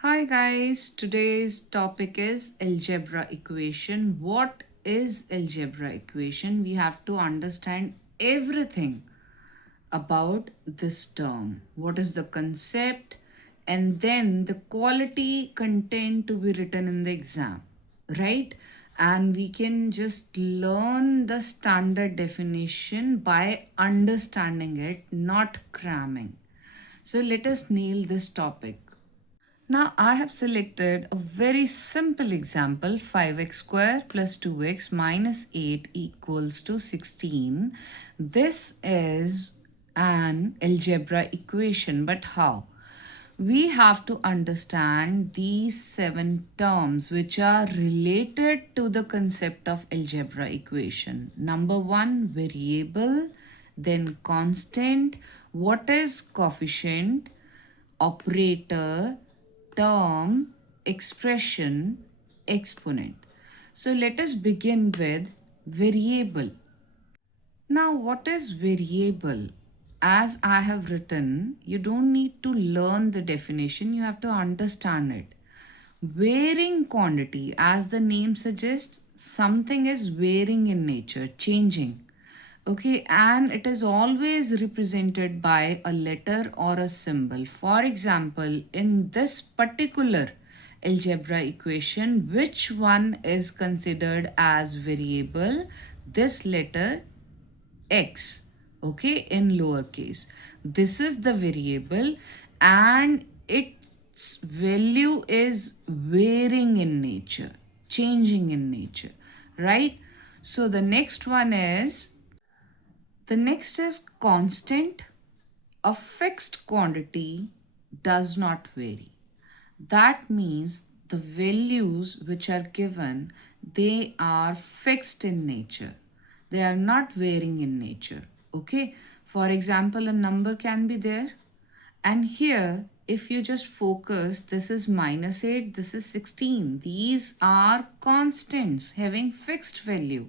Hi guys, today's topic is algebra equation. What is algebra equation? We have to understand everything about this term. What is the concept? And then the quality content to be written in the exam, right? And we can just learn the standard definition by understanding it, not cramming. So let us nail this topic. Now I have selected a very simple example, 5x square plus 2x minus 8 equals to 16. This is an algebra equation, but how? We have to understand these 7 terms which are related to the concept of algebra equation. Number 1, variable, then constant. What is coefficient? Operator, term, expression, exponent. So let us begin with variable. Now, what is variable? As I have written, you don't need to learn the definition, you have to understand it. Varying quantity, as the name suggests, something is varying in nature, changing. Okay, and it is always represented by a letter or a symbol. For example, in this particular algebra equation, which one is considered as variable? This letter x, okay, in lowercase. This is the variable and its value is varying in nature, changing in nature, right? So the next is constant. A fixed quantity does not vary. That means the values which are given, they are fixed in nature. They are not varying in nature. Okay. For example, a number can be there. And here, if you just focus, this is minus 8, this is 16. These are constants having fixed value.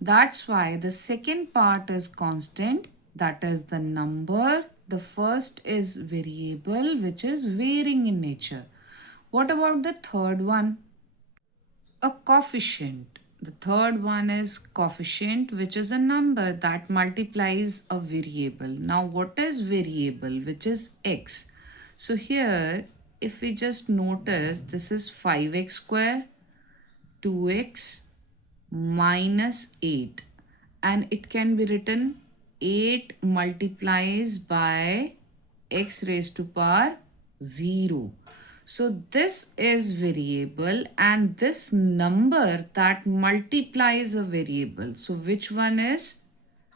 That's why the second part is constant, that is the number. The first is variable, which is varying in nature. What about the third one? A coefficient. The third one is coefficient, which is a number that multiplies a variable. Now, what is variable, which is x? So here, if we just notice, this is 5x square, 2x minus 8. And it can be written 8 multiplies by x raised to power 0. So this is variable and this number that multiplies a variable. So which one is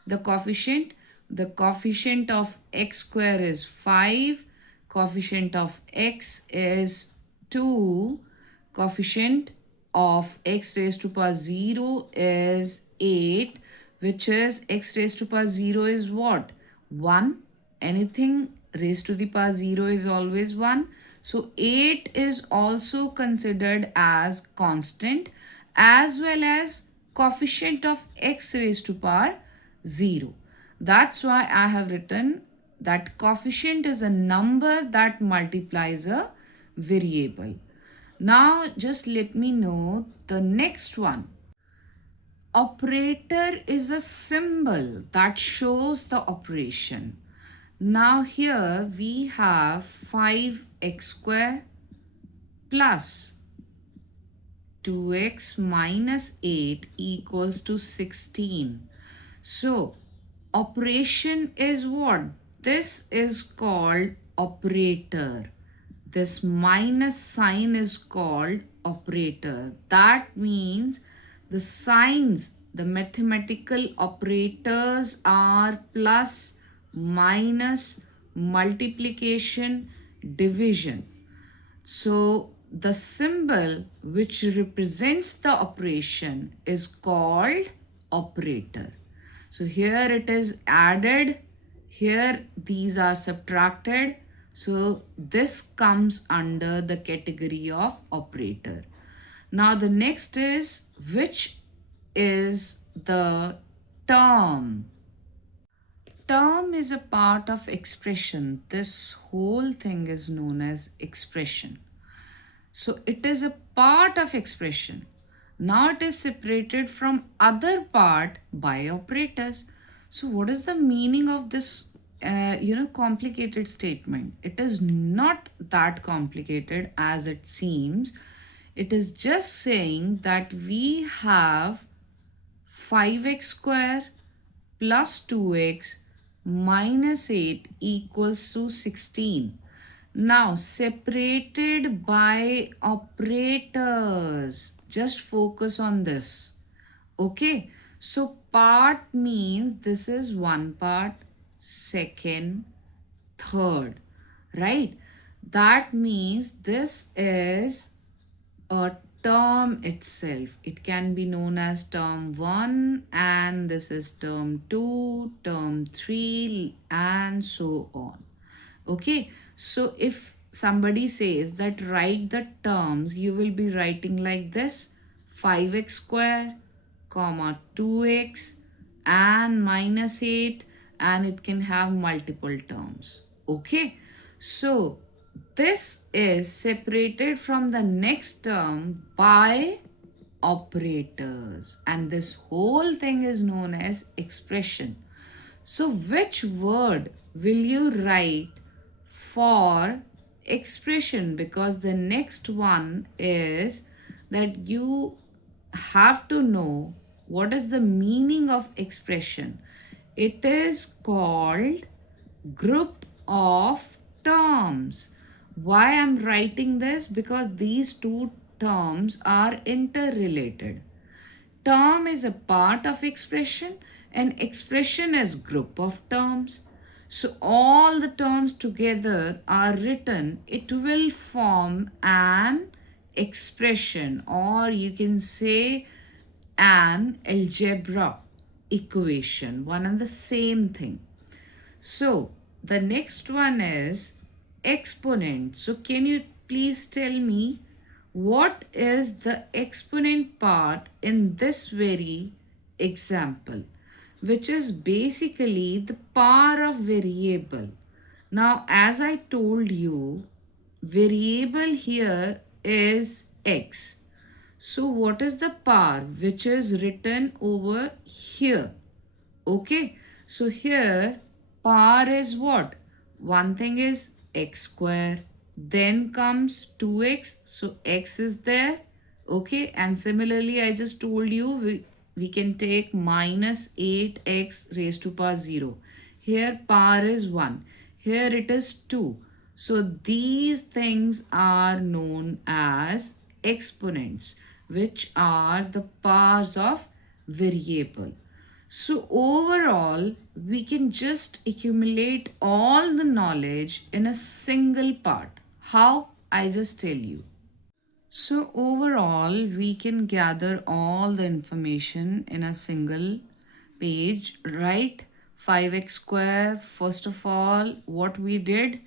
the coefficient? The coefficient of x square is 5. Coefficient of x is 2. Coefficient of x raised to power 0 is 8, which is x raised to power 0 is what? 1. Anything raised to the power 0 is always 1. So 8 is also considered as constant as well as coefficient of x raised to power 0. That's why I have written that coefficient is a number that multiplies a variable. Now just let me know the next one. Operator is a symbol that shows the operation. Now here we have 5x square plus 2x minus 8 equals to 16. So operation is what? This is called operator. This minus sign is called operator. That means the signs, the mathematical operators are plus, minus, multiplication, division. So the symbol which represents the operation is called operator. So here it is added, here these are subtracted. So this comes under the category of operator. Now the next is, which is the term. Term is a part of expression. This whole thing is known as expression. So it is a part of expression. Now it is separated from other part by operators. So what is the meaning of this complicated statement? It is not that complicated as it seems. It is just saying that we have 5x square plus 2x minus 8 equals to 16. Now separated by operators. Just focus on this. Okay. So part means this is one part, second, third, right? That means this is a term itself. It can be known as term 1 and this is term 2, term 3 and so on. Okay, so if somebody says that write the terms, you will be writing like this: 5x square comma 2x and minus 8, and it can have multiple terms. Okay, so this is separated from the next term by operators, and this whole thing is known as expression. So which word will you write for expression? Because the next one is that you have to know what is the meaning of expression. It is called group of terms. Why I'm writing this? Because these two terms are interrelated. Term is a part of expression and expression is group of terms. So all the terms together are written, it will form an expression, or you can say an algebra equation, one and the same thing. So the next one is exponent. So can you please tell me what is the exponent part in this very example, which is basically the power of variable. Now, as I told you, variable here is x. So what is the power which is written over here? Okay, so here power is what? One thing is x square, then comes 2x, so x is there. Okay, and similarly I just told you we can take minus 8x raised to power 0. Here power is 1, here it is 2. So these things are known as exponents, which are the powers of variable. So overall, we can just accumulate all the knowledge in a single part. How? I just tell you. So overall, we can gather all the information in a single page, right? 5x square, first of all, what we did,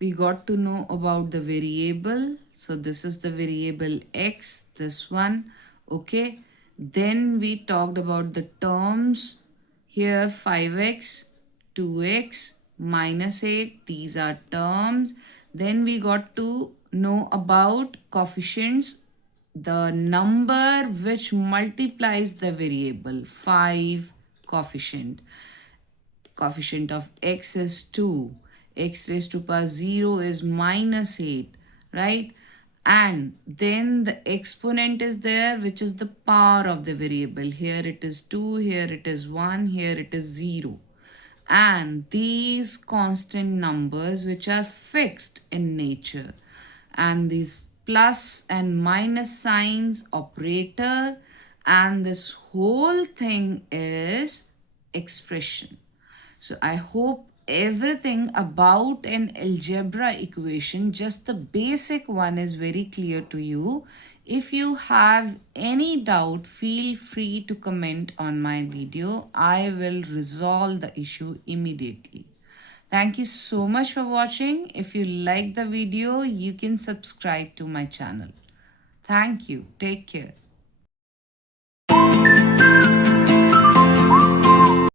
we got to know about the variable. So this is the variable x, this one, okay? Then we talked about the terms. Here 5x, 2x, minus 8, these are terms. Then we got to know about coefficients, the number which multiplies the variable, 5 coefficient. Coefficient of x is 2, x raised to power 0 is minus 8, right? And then the exponent is there, which is the power of the variable. Here it is 2, here it is 1, here it is 0. And these constant numbers which are fixed in nature, and these plus and minus signs, operator, and this whole thing is expression. So I hope everything about an algebra equation, just the basic one, is very clear to you. If you have any doubt, feel free to comment on my video. I will resolve the issue immediately. Thank you so much for watching. If you like the video, you can subscribe to my channel. Thank you. Take care.